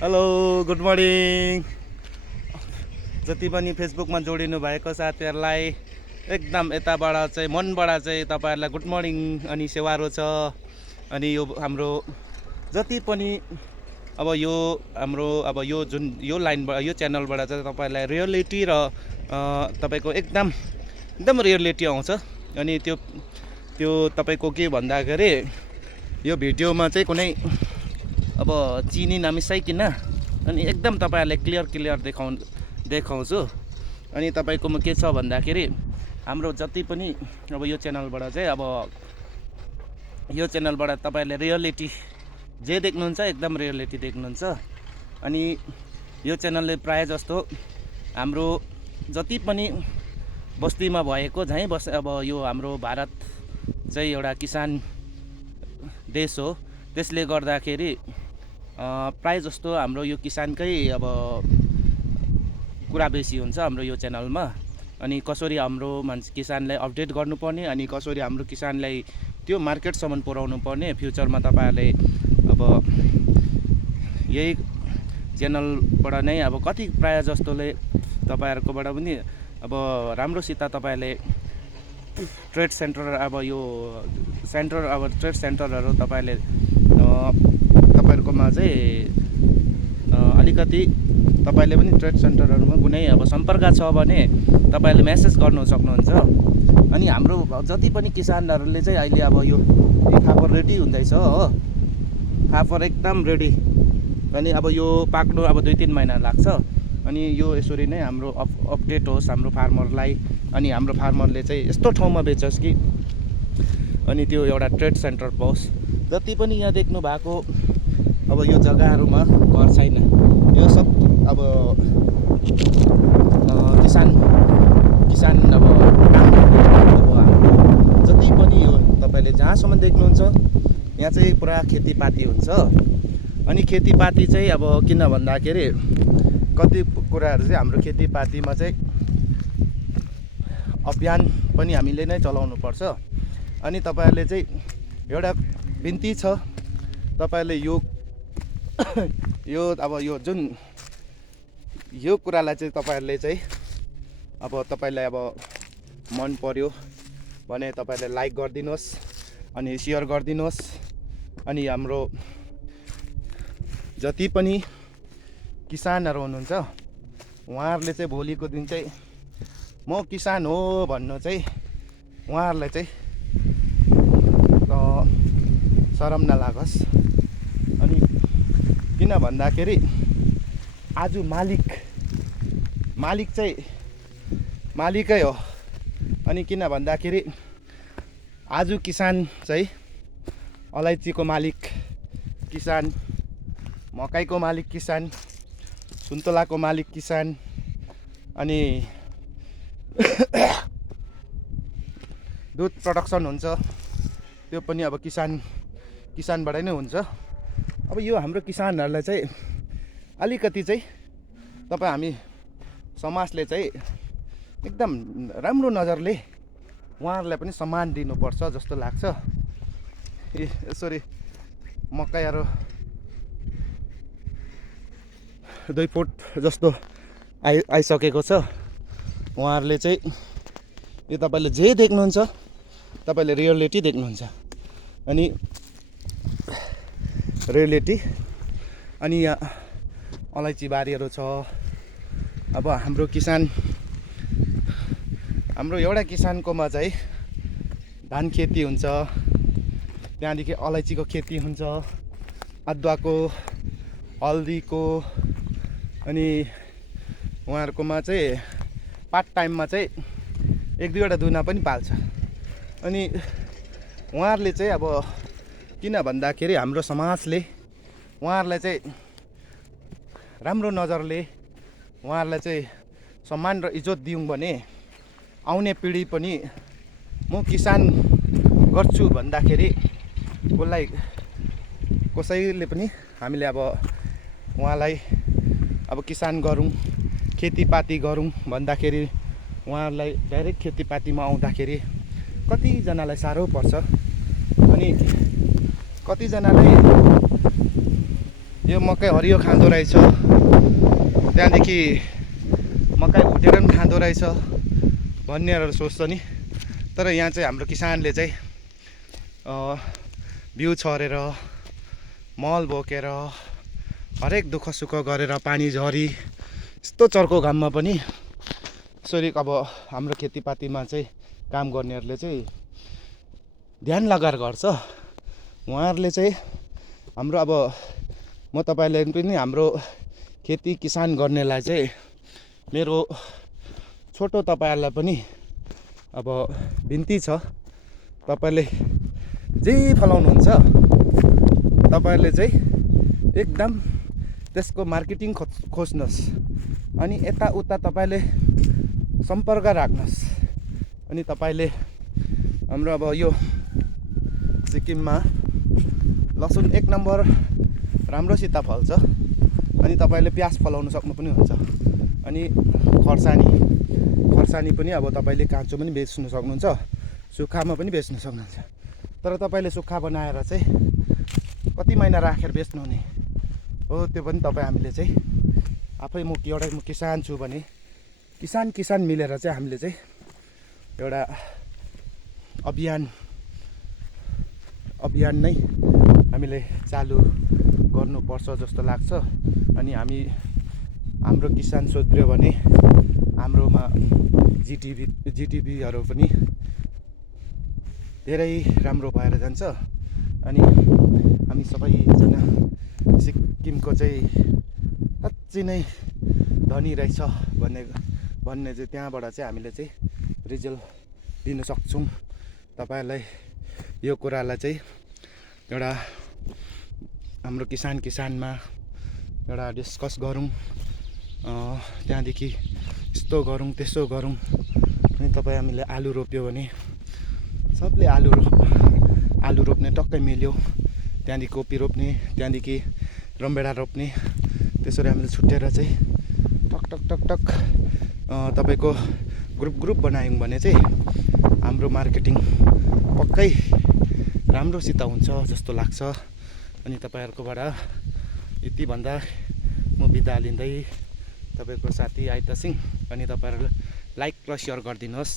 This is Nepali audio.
Hello good morning. जति पनि फेसबुकमा जोडिनु भएको साथीहरूलाई एकदम यताबाट चाहिँ मनबाट चाहिँ तपाईँहरूलाई गुड मर्निङ अनि सेवारो छ। अनि यो हाम्रो जति पनि अब यो हाम्रो अब यो जुन यो लाइनबाट यो च्यानलबाट चाहिँ तपाईँलाई रियलिटी र तपाईँको एकदम रियलिटी आउँछ। अनि त्यो तपाईँको के भन्दाखेरि यो भिडियोमा चाहिँ कुनै अब चिनी नमिसाइकन अनि एकदम तपाईँहरूलाई क्लियर देखाउँछु। अनि तपाईँकोमा के छ भन्दाखेरि हाम्रो जति पनि अब यो च्यानलबाट चाहिँ अब यो च्यानलबाट तपाईँहरूले रियलिटी जे देख्नुहुन्छ एकदम रियलिटी देख्नुहुन्छ। अनि यो च्यानलले प्रायः जस्तो हाम्रो जति पनि बस्तीमा भएको अब यो हाम्रो भारत चाहिँ एउटा किसान देश हो, त्यसले गर्दाखेरि प्रायः जस्तो हाम्रो यो किसानकै अब कुरा बेसी हुन्छ हाम्रो यो च्यानलमा। अनि कसरी हाम्रो किसानलाई अपडेट गर्नुपर्ने अनि कसरी हाम्रो किसानलाई त्यो मार्केटसम्म पुर्याउनु पर्ने फ्युचरमा तपाईँहरूले अब यही च्यानलबाट नै अब कति प्रायः जस्तोले तपाईँहरूकोबाट पनि अब राम्रोसित तपाईँहरूले ट्रेड सेन्टर अब यो ट्रेड सेन्टरहरू तपाईँहरूकोमा चाहिँ अलिकति तपाईँले पनि ट्रेड सेन्टरहरूमा कुनै अब सम्पर्क छ भने तपाईँले मेसेज गर्नु सक्नुहुन्छ। अनि हाम्रो जति पनि किसानहरूले चाहिँ अहिले अब यो फापर रेडी हुँदैछ हो, फापर एकदम रेडी। अनि अब यो पाक्नु अब 2-3 महिना लाग्छ। अनि यो यसरी नै हाम्रो अपडेट होस् हाम्रो फार्मरलाई। अनि हाम्रो फार्मरले चाहिँ यस्तो ठाउँमा बेचोस् कि अनि त्यो एउटा ट्रेड सेन्टर पाओस्। जति पनि यहाँ देख्नु भएको अब यो जग्गाहरूमा घर छैन, यो सब अब किसान अब हाम्रो जति पनि यो तपाईँले जहाँसम्म देख्नुहुन्छ यहाँ चाहिँ पुरा खेतीपाती हुन्छ। अनि खेतीपाती चाहिँ अब किन भन्दाखेरि कति कुराहरू चाहिँ हाम्रो खेतीपातीमा चाहिँ अभियान पनि हामीले नै चलाउनु पर्छ। अनि तपाईँहरूले चाहिँ एउटा बिन्ती छ, तपाईँहरूले अब यो जुन यो कुरालाई चाहिँ तपाईँहरूले चाहिँ अब तपाईँलाई अब मन पर्यो भने तपाईँहरूले लाइक गरिदिनुहोस् अनि सेयर गरिदिनुहोस्। अनि हाम्रो जति पनि किसानहरू हुनुहुन्छ उहाँहरूले चाहिँ भोलिको दिन चाहिँ म किसान हो भन्नु चाहिँ उहाँहरूलाई चाहिँ शरम नलागोस्। अनि किन भन्दाखेरि आज मालिक चाहिँ मालिकै हो। अनि किन भन्दाखेरि आज किसान चाहिँ अलैँचीको मालिक किसान, मकैको मालिक किसान, सुन्तलाको मालिक किसान, अनि दुध प्रडक्सन हुन्छ त्यो पनि अब किसानबाट नै हुन्छ। अब यो हाम्रो किसानहरूलाई चाहिँ अलिकति चाहिँ हामी समाजले चाहिँ एकदम राम्रो नजरले उहाँहरूलाई पनि सम्मान दिनुपर्छ जस्तो लाग्छ। यसरी मकैहरू 2 फुट जस्तो आइसकेको छ। उहाँहरूले चाहिँ यो तपाईँले जे देख्नुहुन्छ तपाईँले रियलिटी देख्नुहुन्छ। अनि रियलिटी अनि यहाँ अलैँची बारीहरू छ। अब हाम्रो एउटा किसानकोमा चाहिँ धान खेती हुन्छ, त्यहाँदेखि अलैँचीको खेती हुन्छ, अदुवाको, हल्दीको। अनि उहाँहरूकोमा चाहिँ पार्ट टाइममा चाहिँ 1-2वटा दुना पनि पाल्छ। अनि उहाँहरूले चाहिँ अब किन भन्दाखेरि हाम्रो समाजले उहाँहरूलाई चाहिँ राम्रो नजरले उहाँहरूलाई चाहिँ सम्मान र इज्जत दियौँ भने आउने पिँढी पनि म किसान गर्छु भन्दाखेरि कसैले पनि हामीले अब उहाँलाई अब किसान गरौँ खेतीपाती गरौँ भन्दाखेरि उहाँहरूलाई डाइरेक्ट खेतीपातीमा आउँदाखेरि कतिजनालाई साह्रो पर्छ। अनि कतिजनाले यो मकै हरियो खाँदो रहेछ, त्यहाँदेखि मकै भुटेर पनि खाँदो रहेछ भन्नेहरू सोच्छ नि। तर यहाँ चाहिँ हाम्रो किसानले चाहिँ बिउ छरेर मल बोकेर हरेक दुःख सुख गरेर पानी झरी यस्तो चर्को घाममा पनि यसरी अब हाम्रो खेतीपातीमा चाहिँ काम गर्नेहरूले चाहिँ ध्यान लगाएर गर्छ। उहाँहरूले चाहिँ हाम्रो अब म तपाईँले पनि हाम्रो खेती किसान गर्नेलाई चाहिँ मेरो छोटो तपाईँहरूलाई पनि अब बिन्ती छ, तपाईँले जे फलाउनुहुन्छ तपाईँहरूले चाहिँ एकदम त्यसको मार्केटिङ खोज्नुहोस् अनि यताउता तपाईँले सम्पर्क राख्नुहोस्। अनि तपाईँले हाम्रो अब यो सिक्किममा लसुन 1 नम्बर राम्रोसित फल्छ। अनि तपाईँले प्याज फलाउनु सक्नु पनि हुन्छ। अनि खर्सानी पनि अब तपाईँले काँचो पनि बेच्नु सक्नुहुन्छ, सुक्खामा पनि बेच्नु सक्नुहुन्छ। तर तपाईँले सुक्खा बनाएर चाहिँ कति महिना राखेर बेच्नु हुने हो, त्यो पनि हामीले चाहिँ आफै म किसान छु भने किसान मिलेर चाहिँ हामीले चाहिँ एउटा अभियान नै हामीले चालु गर्नुपर्छ जस्तो लाग्छ। अनि हाम्रो किसान सुध्रियो भने हाम्रोमा जिडिपीहरू पनि धेरै राम्रो भएर जान्छ। अनि हामी सबैजना सिक्किमको चाहिँ साँच्चै नै धनी रहेछ भन्ने चाहिँ त्यहाँबाट चाहिँ हामीले चाहिँ रिजल्ट दिन सक्छौँ। तपाईँहरूलाई यो कुरालाई चाहिँ एउटा हाम्रो किसानमा एउटा डिस्कस गरौँ, त्यहाँदेखि यस्तो गरौँ त्यसो गरौँ। अनि हामीले आलु रोप्यो भने सबले आलु रोप्ने टक्कै मिल्यो, त्यहाँदेखि कोपी रोप्ने, त्यहाँदेखि रमभेडा रोप्ने, त्यसरी हामीले छुट्याएर चाहिँ टक तपाईँको ग्रुप बनायौँ भने चाहिँ हाम्रो मार्केटिङ पक्कै राम्रोसित हुन्छ जस्तो लाग्छ। अनि तपाईँहरूकोबाट यति भन्दा म बिदा लिँदै तपाईँको साथी आइता सिंह। अनि तपाईँहरू लाइक र सेयर गरिदिनुहोस्।